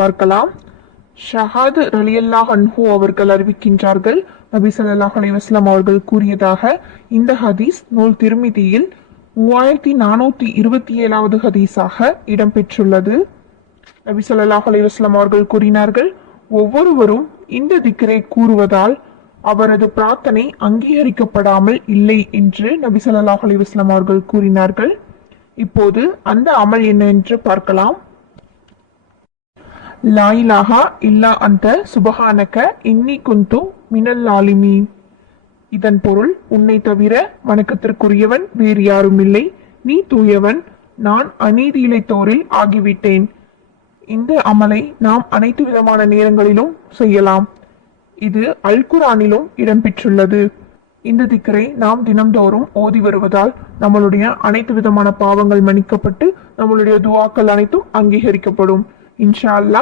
பார்க்கலாம். ஷஹாத் ரலியல்லாஹு அன்ஹு அவர்கள் அறிவிக்கின்றார்கள், நபி ஸல்லல்லாஹு அலைஹி வஸல்லம் அவர்கள் கூறியதாக. இந்த ஹதீஸ் நூல் திர்மிதியில் 3427வது ஹதீஸாக இடம்பெற்றுள்ளது. நபி ஸல்லல்லாஹு அலைஹி வஸல்லம் அவர்கள் கூறினார்கள், ஒவ்வொருவரும் இந்த திக்ரை கூறுவதால் அவரது பிரார்த்தனை அங்கீகரிக்கப்படாமல் இல்லை என்று நபி ஸல்லல்லாஹு அலைஹி வஸல்லம் அவர்கள் கூறினார்கள். இப்போது அந்த அமல் என்ன என்று பார்க்கலாம். லா இலாஹா இல்லா அன்த சுபஹானக இன்னி குந்து மினல் ஆலிமீன். இதன் பொருள், உன்னை தவிர வணக்கத்திற்குரியவன் வேறு யாரும் இல்லை, நீ தூயவன், நான் அநீதி இழைத்தோரில் ஆகிவிட்டேன். இந்த அமலை நாம் அனைத்து விதமான நேரங்களிலும் செய்யலாம். இது அல் குர்ஆனிலும் இடம்பெற்றுள்ளது. இந்த திக்ரை நாம் தினம்தோறும் ஓதி வருவதால் நம்மளுடைய அனைத்து விதமான பாவங்கள் மன்னிக்கப்பட்டு நம்மளுடைய துஆக்கள் அனைத்தும் அங்கீகரிக்கப்படும். இன்ஷா அல்லாஹ்.